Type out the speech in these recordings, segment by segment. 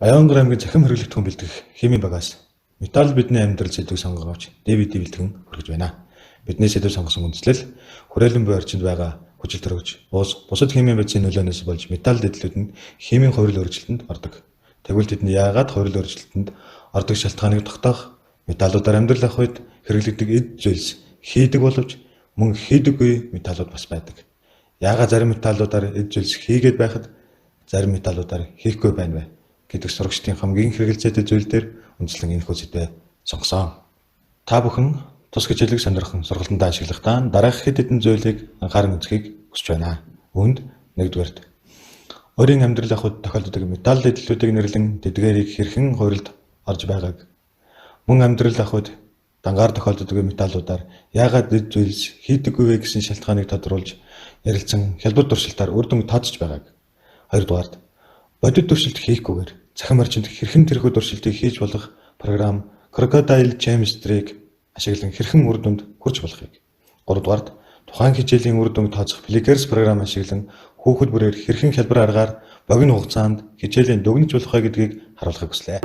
Баянгар аймгийн цахим хэрэглэгдэхүүн бэлтгэх химийн багаас металл бидний амьдрал сэдвийг сонгогч DVD бэлтгэн хүргэж байна. Бидний сэдв сонгосон үндслэл хүрээлэн буй орчинд байгаа хүчил төрөгч, бусад химийн бодисын нөлөөнөөс болж металл дэдлүүд нь химийн хувирал өөрчлөлтөнд ордог. Тэгвэл тэдэнд яагаад хувирал өөрчлөлтөнд ордог шалтгааныг тогтоох, металлуудаар амьдрал авах үед хэрэглэгдэх эд зүйлс хийдэг боловч мөн хийдэггүй металлууд бас байдаг. Яагаад зарим металлуудаар эд зүйлс хийгээд байхад зарим металлуудаар хийхгүй байна вэ гэдэг сурагчдын хамгийн хэрэгэлзээтэй зүйл дээр үндэслэн энэхүү сэдвээ сонгосон. Та бүхэн тус хичээлийг сонирхон сургалтанд ашиглахдаа дараах хэд хэдэн зүйлийг анхааран үзхийг хүсэж байна. Үүнд нэгдүгээрт өөрийн амьдрал авахд тохиолддог металл дэдлүүдийг нэрлэн тэдгээрийг хэрхэн хувиралд орж байгааг, мөн амьдрал авахд дангаар тохиолддог металлуудаар яагаад эд зүйлс хийдэггүй вэ гэсэн шалтгааныг тодруулж ярилцсан хялбар туршилтаар үр дүн тооцож байгааг. Хоёрдугаарт бодит туршилт хийхгүйгээр цахим орчинд хэрхэн тэрхүү туршилтыг хийж болох програм Crocodile Chemistry-г ашиглан хэрхэн үр дүнд хүрч болохыг. Гуравдугаарт тухайн хичээлийн үр дүнг тооцох Plickers програм ашиглан хүүхэд бүрээр хэрхэн хялбар аргаар богино хугацаанд хичээлийн дүгнэж болох вэ гэдгийг харуулахыг хүслээ.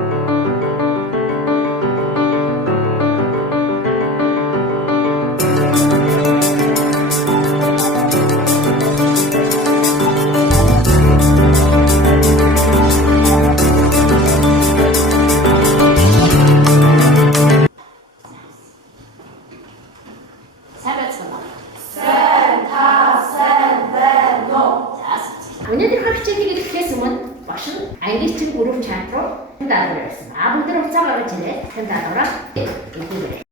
Өнөөдөр хичээлийг эхлэхээс өмнө багш нь ангийнчин гүрэн чат руу даалгавар байсан. Бүгд уцаа гаргаж ирээд хэн даалгавраа өгдөг.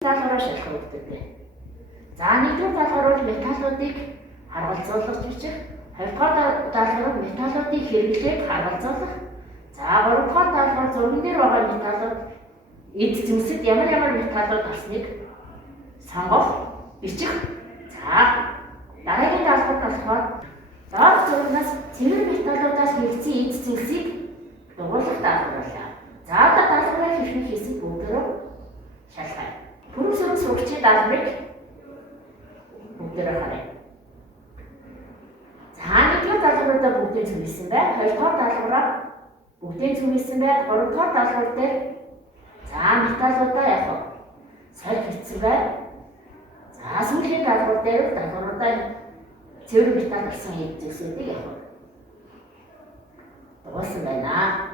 Даалгавраа шалгах өгдөг. За нэгдүгээр даалгавар бол металлуудыг харгалзуулах бичих, хоёрдугаар даалгавар металлуудын хэрэглээг харгалзуулах. За гуравдугаар даалгавар зурган дээр байгаа металлууд эд зэмсэд ямар металлууд орсныг сонгох, бичих. За дараагийн даалгавар болохоор доод зургаас цэвэр металлуудаас хийгдсэн эд зэмсийг дугуйлах даалгавар байлаа. За одоо даалгавраа хэрхэн хийсэн бүгдөө шалгая. Пүрүсийн сурагчийн даалгаврыг бүгдээрээ харъя. За нэгдүгээр даалгавраа бүгдээ зөвлөсөн бай. Хоёрдугаар даалгавраа бүгдээ зөвлөсөн бай. Гуравдугаар даалгавар дээр за металлуудаа яг сольж бичсэн бай. За сүүлийн даалгавар дээр даалгавруудаа цэвэр металл болсон хэд зүйлсүүдийг яг дууссан байна.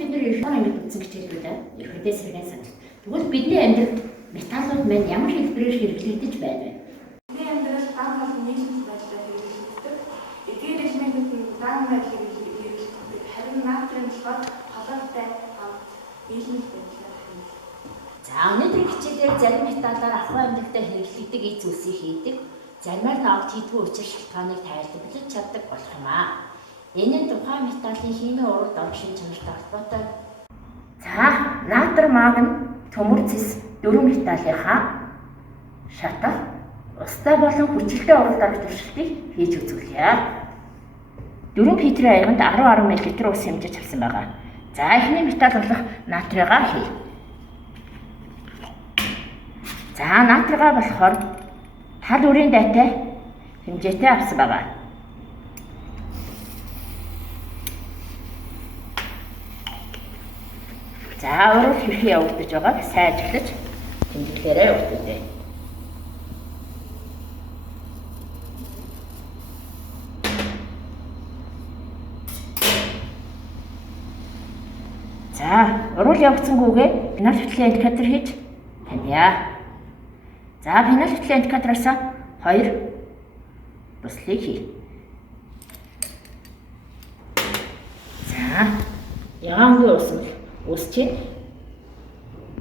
Бид нар ерөнхийдөө ингэж үзсэн хичээлүүд ерөнхийдөө сэргэн санагд. Тэгвэл бидний амьдралд металлууд маань ямар хэлбэрээр хэрэглэгдэж байна вэ? Бидний амьдралд дан бол нийлэмж байдлаар хэрэглэгддэг. Эдгээр элементүүд нь дан байдлаар хэрэглэгддэг. Харин натрийн болохоор холоотой нийлэмж байдлаар хэрэглэгддэг. За өнөөдрийн хичээлээр зарим металлаар ахуй амьдралдаа хэрэглэгддэг эд зүйлсийг хийдэг, заримаар нь огт хийдгүй учир шалтгааныг тайлбарлаж чаддаг болох юм аа. Энэ нь тухайн металлын химийн уралд орох шин чанартай холбоотой. За натр магн төмөр цэс дөрвөн металлынхаа шатах, устай болон хүчилтэй уралд орох туршилтыг хийж үзүүлье. 4 литрийн аяганд 10 мл ус хэмжиж авсан байгаа. За эхний металл болох натрийгаа хий. За натрийгаа болохоор тал үрийн дайтай хэмжээтэй авсан байгаа. За урал хэрхэн явагдаж байгааг сайн ажиглаж тэмдэглээрээ явуулъя. За урал явагдсангүйгээ пенал хөтлийн индикатор хийж таниа. За пенал хөтлийн индикатороос 2 буслыг хий. За ягаангүй усвал үсчээд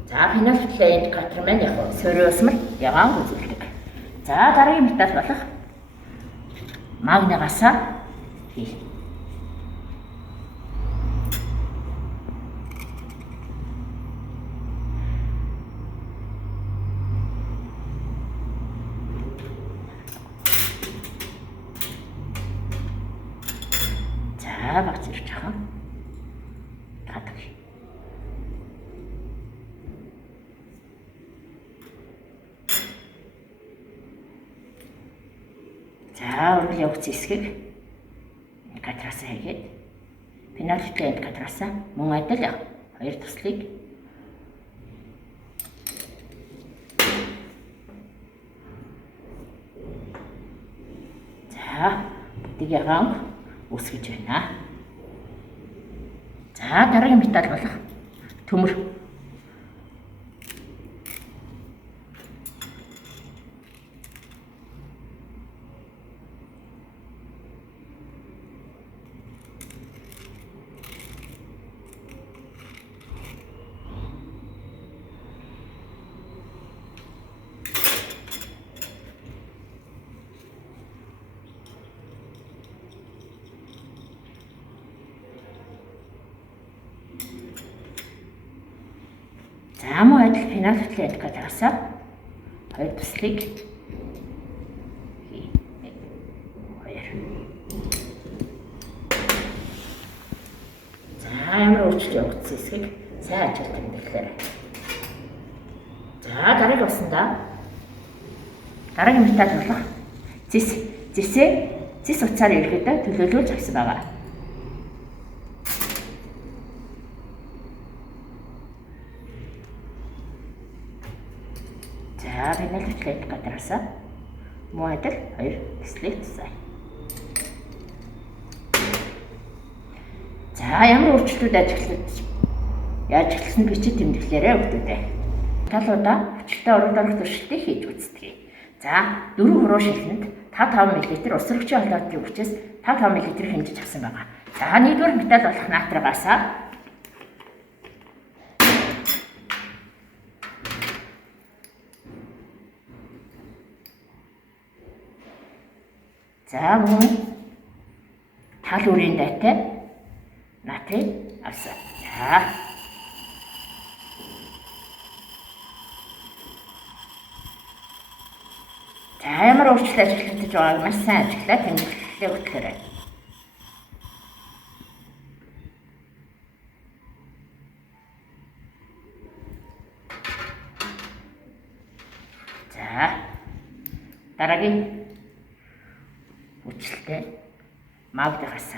За фенолфталын индикатор маань яг сөрөөсмөр яваан үзүүлдэг. За дараагийн металл болох магнигаас хий. За багц ирж байгаа. Гадаг. За ургал явц хэсгийг индикатороос хийгээд фенолфталын индикатороос мөн адил хоёр туслыг за бүгдийг ягаан үсгэж байна. За дараагийн металл болох төмөр. За мөн адил фенолфталын индикатороос хоёр туслыг хий. 2. За ямар өөрчлөлт явагдсан хэсгийг сайн ажил тэмдэглээрэй. За дараагийн усанда дараагийн металл болох зис утсаар ирэхэд төлөөлүүлж авсан байгаа. За фенолфталын индикатороос мөн адил хоёр туслыг тусгая. За ямар өөрчлөлтүүд яаж эхэлсэн бичиж тэмдэглээрэй өгдөөдэй. Металлуудаа хүчтэй урагдлах туршилтыг хийж үздэг. За 4 хуруу шилхэнд 5 мл усрагчийн холбоотой хүчээс 5 мл хэмжиж авсан байгаа. За 1-р металл болох натригаас за мөн тал үрийн дайтай натрийг авсан. За ямар өөрчлөлт ажиллагдаж байгааг маш сайн ажиглаад тэмдэглэлээ өгөхөөрэй. За дараагийн үйлчлэлтэй магнигаас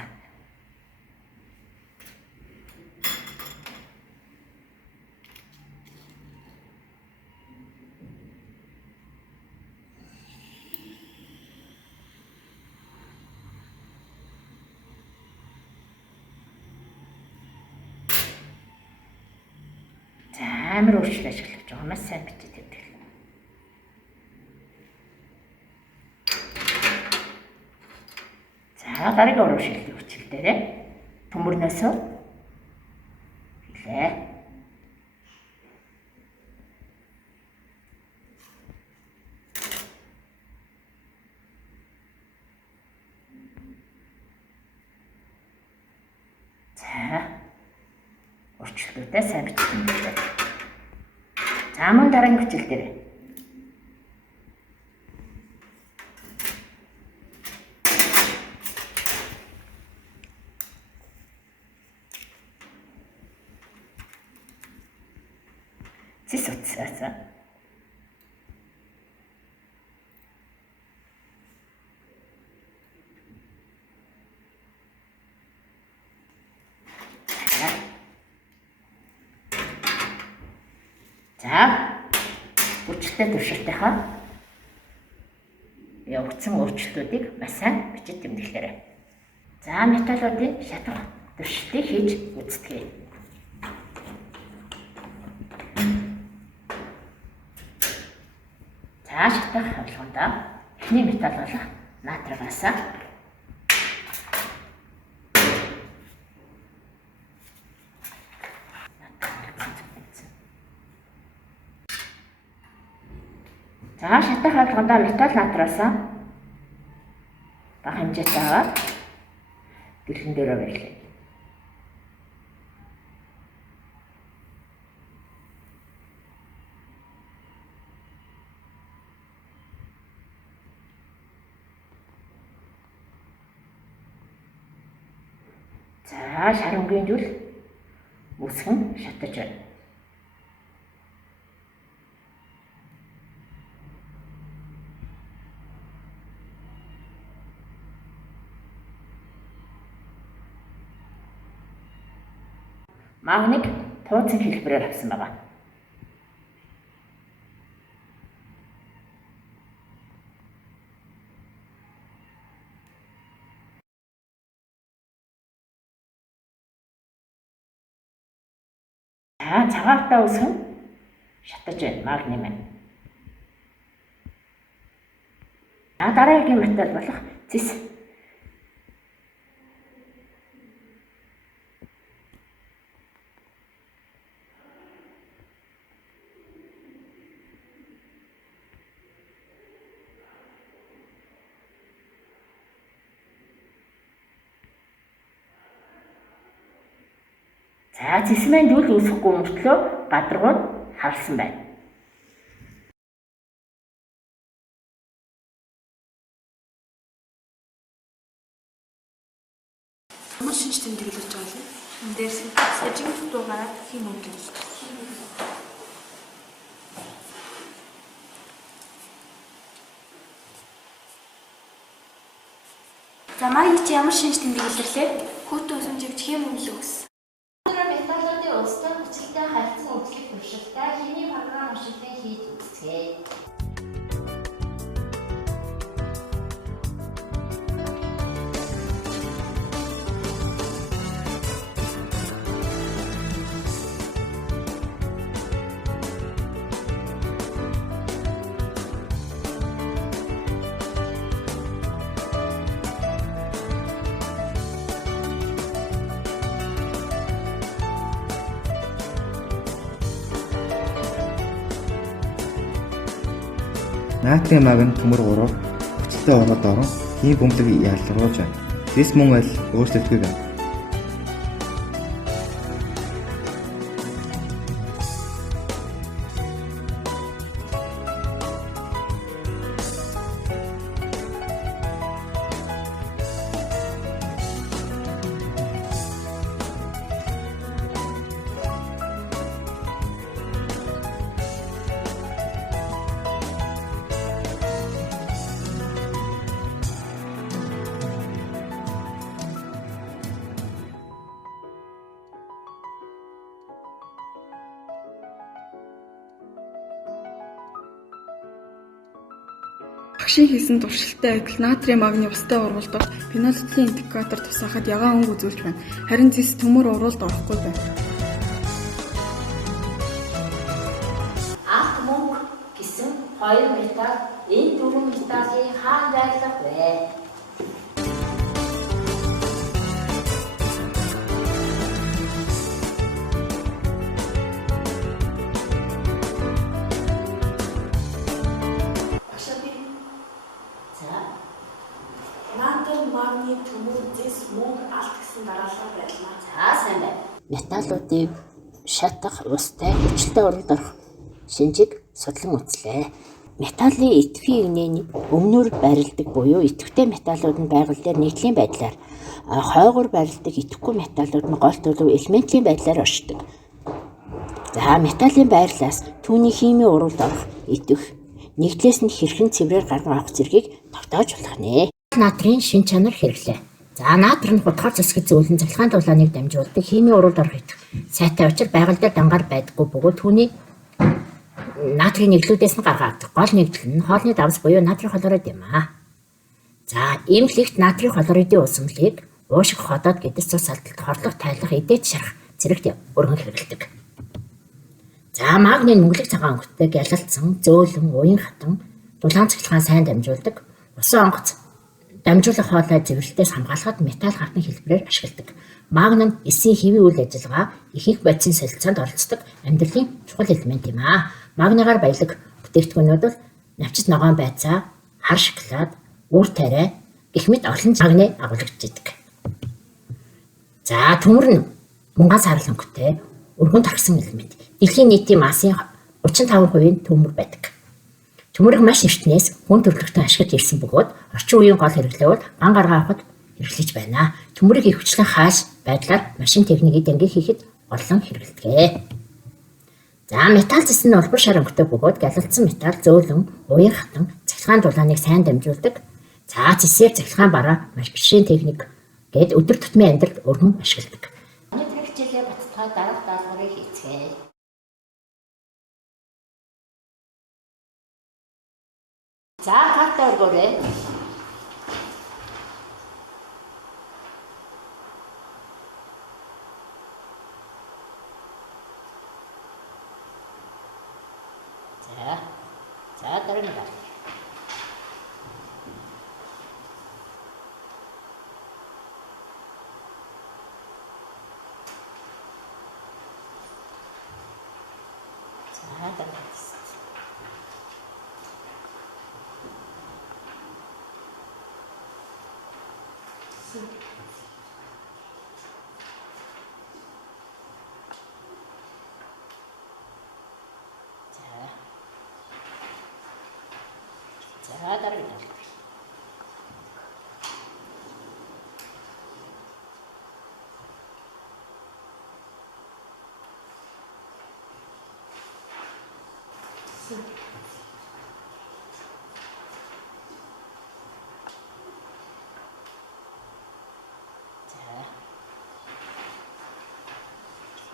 амар өөрчлөлт ажиллаж байгаа маш сайн бичиж тэмдэглэв. За дараагийн уруу шилдэг хүчил дээрээ төмөрнөөс хэлээ. За урчлуудаа сайн бичиж тэмдэглэв. За мөн дараагийн хүчил дээрээ зис утсаас за хүчтэй туршилтынхаа явагдсан өөрчлөлтүүдийг маш сайн бичиж тэмдэглээрэй. За металлуудын шатах туршилтыг хийж үздэгэ. За шатах хаалганда эхний металл болох натригаас За шатах хаалгандаа металл натраас бага хэмжээтэй аваад дэлгэн дээрээ барилаа. За шарангийн зүйл үсгэн шатаж байна. Магнит тууцын хэлбэрээр авсан байгаа. За цагаатаа үсгэн шатаж байна магний маань. Дараагийн металл болох зис. За зисмэн зүйл үүсэхгүй мөртлөө гадаргууд харсан байна. Ямар шинж тэмдэг илэрч байгаа юм. Энд дээр сажиг дуу гараад хийм өнгөлж. За магнит ямар шинж тэмдэг илэрлээ? Хүүтэн өсөмжийг хийм өнгөлөө өс. Металлуудын өстэй хүчилтэй харьцан үзлэх туршилтаа химийн програм уншилтыг хийж үзье. Натрийн магн төмөр 3 хүчтэй ороод орон хим бөмбөлөг ялгаруулж байна. Зис мөн аль өөрчлөлтгүй байна. Багшийн хийсэн туршилттай адил натрийн магны устай урвалдах фенолетилийн индикатор тусаахад ягаан өнгө үзүүлж байна. Харин зис төмөр урвалд орохгүй байна. Алт мөнгө гэсэн хоёр металл энэ дөрвөн металлын хаан байлах вэ? Натрийн магны төмөр зис мөнгө алт гэсэн дараалал байлаа. За сайн байна. Металлуудыг шатах устай хүчтэй уралд орох шинжийг судлан үзлээ. Металлын идэвхий игнэний өмнөр барилдаг буюу идэвхтэй металлууд нь байгаль дээр нэгдлийн байдлаар, хойгоор барилдаг идэвхгүй металлууд нь гол төлөв элементийн байдлаар оршдог. За металлын байрлалаас түүний химийн уралд орох идэх нэгдлээс нь хэрхэн цэврээр гарган авах зэргийг тогтоож болох нэ. Натрийн шин чанар хэрэглээ. За натр нь хутгаар засгийг зөөлөн цалхаан дулааныг дамжуулдаг химийн уралд орох идэх сайтай учир байгаль дээр дангаар байдаггүй бөгөөд түүний натрийн нэглүүдээс нь гаргаад гол нэгдэл нь хоолны давс буюу натрийн хлорид юм аа. За эмхлэгт натрийн хлоридын усамлыг уушиг ходоод гэдэс цус алдалт хорлох тайлах эдээч шарах зэрэгт өргөн хэрэглэдэг. За магний мөнгөлөг цагаан өнгөтэй гялалтсан зөөлөн уян хатан дулаан цахилгаан сайн дамжуулдаг. Усан онгоц дамжуулах хоолой цэвэрлэлтээс хамгаалахад металл хартны хэлбэрээр ашигладаг. Магн нь эсийн хэвийн үйл ажиллагаа ихэнх бодисын солилцоонд оролцдог амьдралын чухал элемент юм аа. Магнигаар баялаг бүтээгдэхүүнүүд бол навчит ногоон байцаа, хар шоколад, үр тариа гэх мэт олон агны агуулгаддаг. За төмөр нь мунган саарал өнгөтэй өргөн тархсан элемент. Дэлхийн нийтийн массын 35% төмөр байдаг. Төмөрийг маш эртнээс хүн төрөлхтөн ашиглаж ирсэн бөгөөд орчин үеийн гол хэрэглээ бол ган гаргаа авахд хэрэглэж байна. Төмөрийг ихэвчлэн хааш байдлаар машин техникийн дэнгээ хийхэд олон хэрэглэдэг. За металл цэс нь улбар шар өнгөтэй бөгөөд гялалцсан металл зөөлөн, уяр хатан, цахилгаан дулааныг сайн дамжуулдаг. За цэсээр цахилгаан бараа маш бишрийн техник гээд өдөр тутмын амьдралд өргөн ашигладаг. Өнөөдрийн хичээлээ бацтгаа дараах даалгаврыг хийцгээе. За карта өргөөрэй. За дараагийн даалгавар. За дараагийн. За дараагийн даалгавар.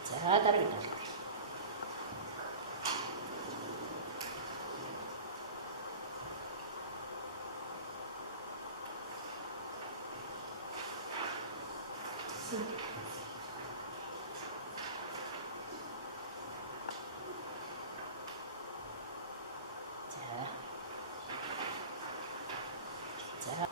За дараагийн даалгавар. За